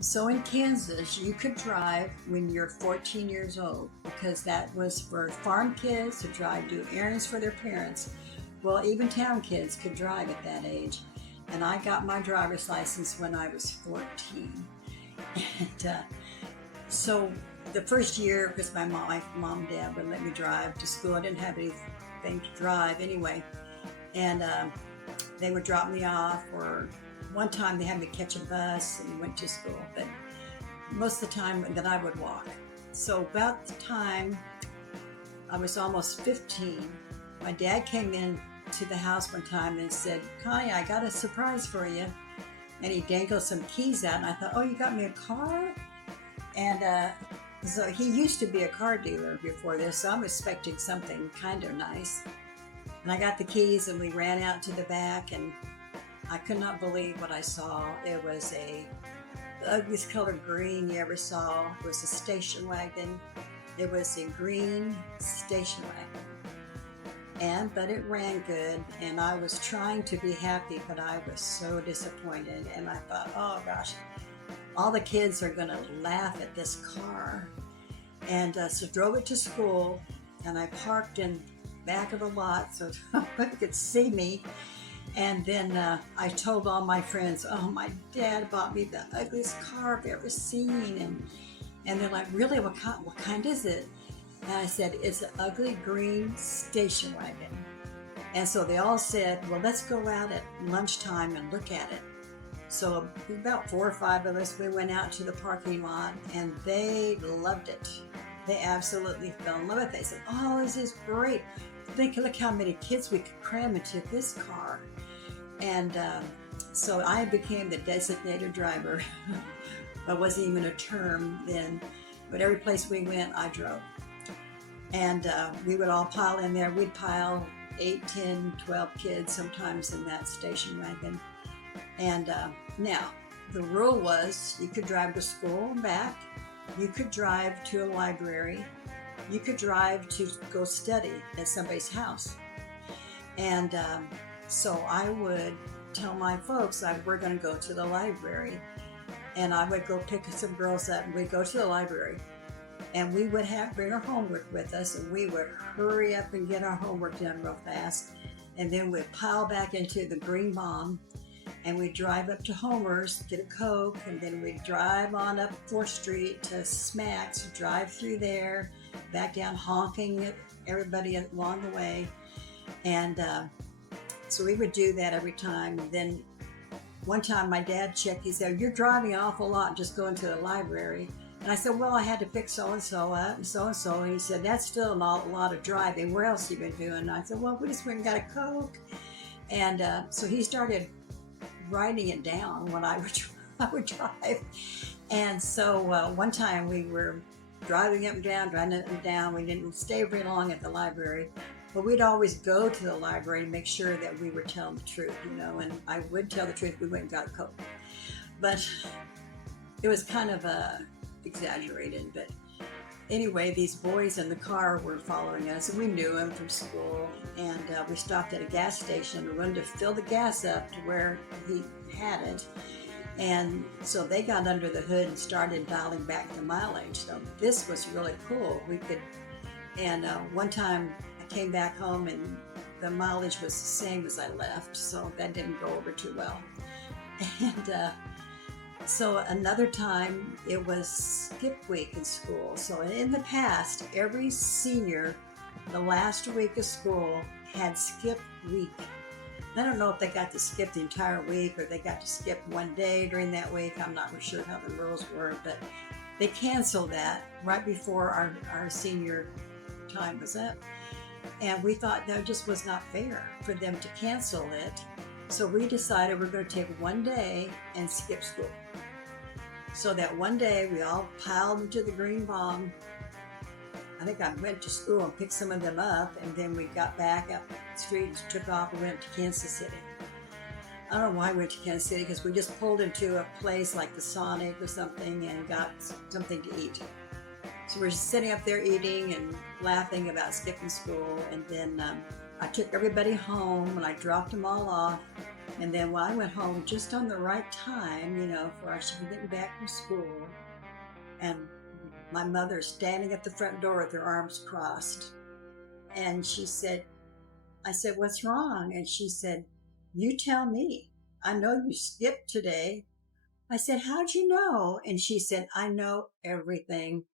So in Kansas, you could drive when you're 14 years old because that was for farm kids to drive, do errands for their parents. Well, even town kids could drive at that age. And I got my driver's license when I was 14. And so the first year, because my mom and dad would let me drive to school, I didn't have anything to drive anyway. And they would drop me off, or one time they had me catch a bus and went to school. But most of the time that I would walk. So about the time I was almost 15, my dad came in to the house one time and said, "Connie, I got a surprise for you." And he dangled some keys out, and I thought, "Oh, you got me a car?" And so he used to be a car dealer before this, so I'm expecting something kind of nice. And I got the keys, and we ran out to the back, and I could not believe what I saw. It was the ugliest color green you ever saw. It was a station wagon. It was a green station wagon. But it ran good, and I was trying to be happy, but I was so disappointed. And I thought, oh gosh, all the kids are going to laugh at this car. And so drove it to school, and I parked in back of the lot so nobody could see me. And then I told all my friends, "Oh, my dad bought me the ugliest car I've ever seen." And they're like, "Really? What kind is it?" And I said, "It's an ugly green station wagon." And so they all said, "Well, let's go out at lunchtime and look at it." So about 4 or 5 of us, we went out to the parking lot, and they loved it. They absolutely fell in love with it. They said, "Oh, this is great. Look how many kids we could cram into this car." And so I became the designated driver. That wasn't even a term then, but every place we went, I drove. And we would all pile in there. We'd pile 8, 10, 12 kids sometimes in that station wagon. And now, the rule was you could drive to school and back. You could drive to a library. You could drive to go study at somebody's house. And so I would tell my folks we're going to go to the library. And I would go pick some girls up, and we'd go to the library. And we would bring our homework with us, and we would hurry up and get our homework done real fast. And then we'd pile back into the green bomb, and we'd drive up to Homer's, get a Coke, and then we'd drive on up 4th Street to Smacks, drive through there, back down honking at everybody along the way. And so we would do that every time. And then one time my dad checked, he said, "You're driving an awful lot just going to the library." And I said, "Well, I had to pick so-and-so up and so-and-so." And he said, "That's still not a lot of driving. Where else have you been doing?" And I said, "Well, we just went and got a Coke." And so he started writing it down when I would drive. And so one time we were driving up and down. We didn't stay very long at the library, but we'd always go to the library and make sure that we were telling the truth, and I would tell the truth. We went and got a Coke. But it was kind of exaggerated. But anyway, these boys in the car were following us, and we knew them from school. And we stopped at a gas station and wanted to fill the gas up to where he had it. And so they got under the hood and started dialing back the mileage. So this was really cool. And one time I came back home and the mileage was the same as I left, so that didn't go over too well. And so another time it was skip week in school. So in the past, every senior, the last week of school, had skip week. I don't know if they got to skip the entire week or they got to skip one day during that week. I'm not sure how the rules were, but they canceled that right before our senior time was up. And we thought that just was not fair for them to cancel it. So we decided we're going to take one day and skip school. So that one day we all piled into the green bomb. I think I went to school and picked some of them up, and then we got back up the street and took off and went to Kansas City. I don't know why we went to Kansas City, because we just pulled into a place like the Sonic or something and got something to eat. So we're just sitting up there eating and laughing about skipping school. And then I took everybody home and I dropped them all off. And then while I went home just on the right time, for I should be getting back from school, and my mother standing at the front door with her arms crossed. And I said, "What's wrong?" And she said, "You tell me. I know you skipped today." I said, "How'd you know?" And she said, "I know everything."